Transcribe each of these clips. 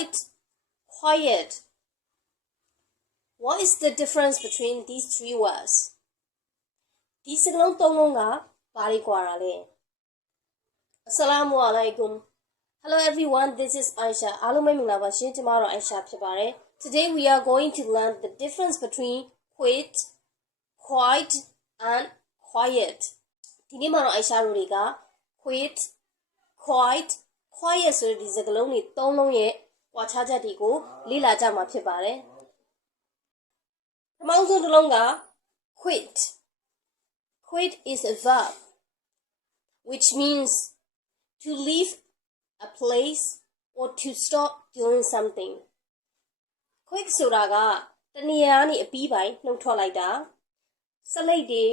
quite, quiet. What is the difference between these three words? ဒီစကားလုံးသုံးလုံးကဘာတွေကွာတာလဲ Assalamu alaikum. Hello everyone, this is Aisha. အားလုံးပဲမင်္ဂလာပါရှင် ကျမတို့ Aisha ဖြစ်ပါတယ် Today we are going to learn the difference between quit, quiet and quiet. ဒီနေ့မှာတော့ Aisha တို့တွေက quit, quiet, quiet ဆိုတဲ့ဒီစကားလုံးတွေသုံးလုံးရဲ့ကွာခြားချက်တွေကိုလေ့လာကြမှာဖြစ်ပါတယ် ပထမဆုံးတစ်လုံးက quit. Quit is a verb which means to leave a place or to stop doing something. Quit ဆိုတာကတနေရာကနေအပြီးပိုင်းနှုတ်ထွက်လိုက်တာစလိတ်တွေ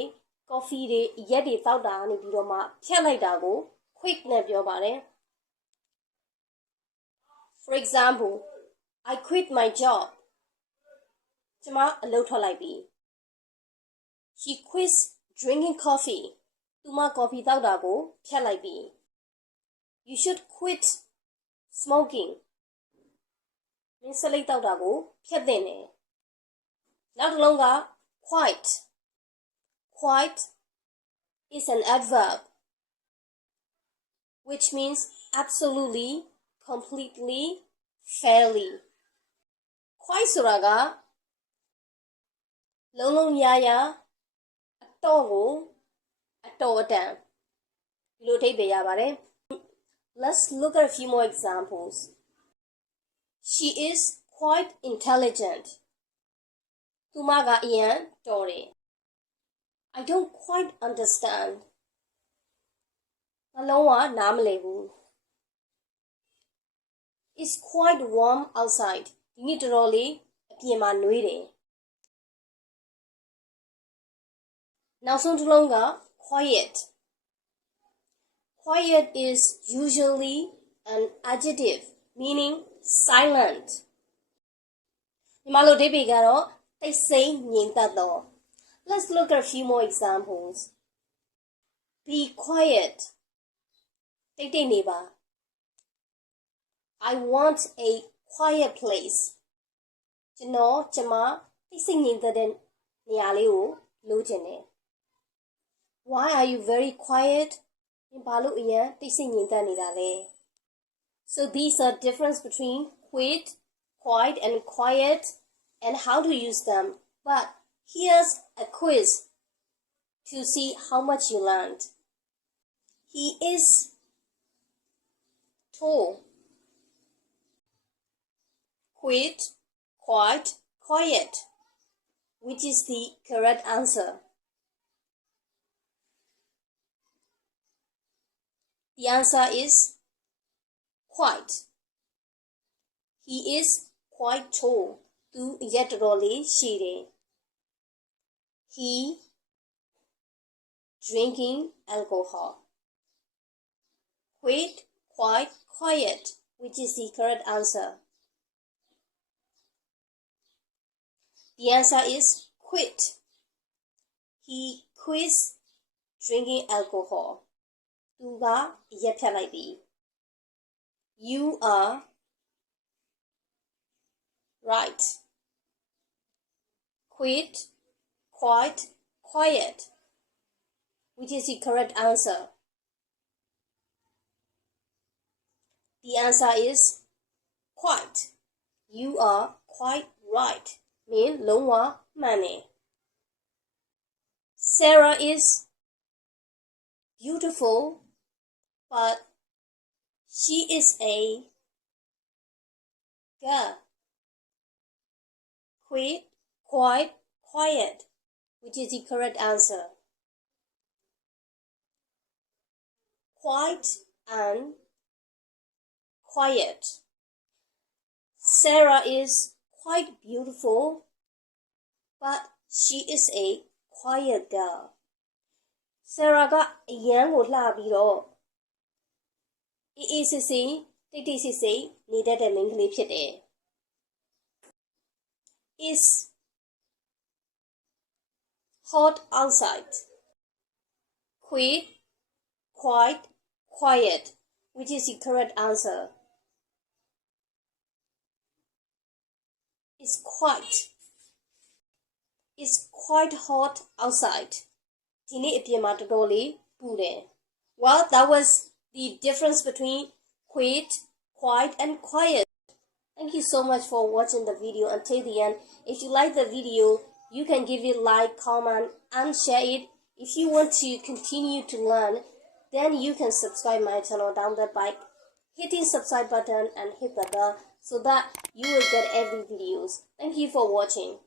ကော်ဖီတွေရက်တွေတောက်တာကနေပြီးတော့မှဖြတ်လိုက်တာကို quit နဲ့ပြောပါတယ် For example, I quit my job. ကျမအလုပ်ထွက်လိုက်ပြီ She quits drinking coffee. သူမကော်ဖီတောက်တာကိုဖြတ်လိုက်ပြီ You should quit smoking. မင်းစလိတ်တောက်တာကိုဖြတ်သင့်တယ် နောက်တစ်လုံးက quiet. Quiet is an adverb which means absolutely, completely, fairly. Quiet ဆိုတာကလုံးလုံးရရအတော့ကိုအတော်အတန်ဒီလိုအဓိပ္ပာယ်ရပါတယ် Let's look at a few more examples. She is quite intelligent. သူမကအရန်တော်တယ် I don't quite understand. နှလုံးကနားမလည်ဘူး It's quite warm outside. ဒီနေ့တော်တော်လေးအပြင်မှာနွေးတယ် နောက်ဆုံးတစ်လုံးက quiet. Quiet is usually an adjective meaning silent. ဒီမှာလို့အဓိပ္ပာယ်ကတော့တိတ်ဆိတ်ငြိမ်သက်သော Let's look at a few more examples. Be quiet. တိတ်တိတ်နေပါ I want a quiet place. ကျွန်တော်ကျမတိတ်ဆိတ်ငြိမ်သက်တဲ့နေရာလေးကိုလိုချင်တယ် Why are you very quiet? ဘာလို့အရန်တိတ်ဆိတ်ငြိမ်သက်နေတာလဲ So these are difference between quit, quiet and quiet and how to use them. But here's a quiz to see how much you learned. He is tall. Quit, quiet, quiet. Which is the correct answer? The answer is quite. He is quite tall. သူအရက်တော်တော်လေးရှိတယ် He drinking alcohol. Quit, quite, quiet. Which is the correct answer? The answer is quit. He quits drinking alcohol. သူကအရက်ဖြတ်လိုက်ပြီ You are right. Quit, quiet, quiet. Which is the correct answer? The answer is quite. You are quite right. မင်းလုံးဝမှန်တယ် Sarah is beautiful, but she is a girl. Quit, quiet, quiet. Which is the correct answer? Quiet and quiet. Sarah is quite beautiful, but she is a quiet girl. Sarah ကအရန်ကိုလှပြီးတော့အေးအေးဆေးဆေးတိတ်တိတ်ဆိတ်ဆိတ်နေတတ်တဲ့မိန်းကလေးဖြစ်တယ် Is hot outside. Quit, quiet, quiet. Which is the correct answer? It's quite hot outside. ဒီနေ့အပြင်မှာတော်တော်လေးပူတယ် Well, that was the difference between quiet and quiet. Thank you so much for watching the video until the end. If you like the video, you can give it like, comment, and share it. If you want to continue to learn, then you can subscribe my channel down there by hitting subscribe button and hit the bell so that you will get every videos. Thank you for watching.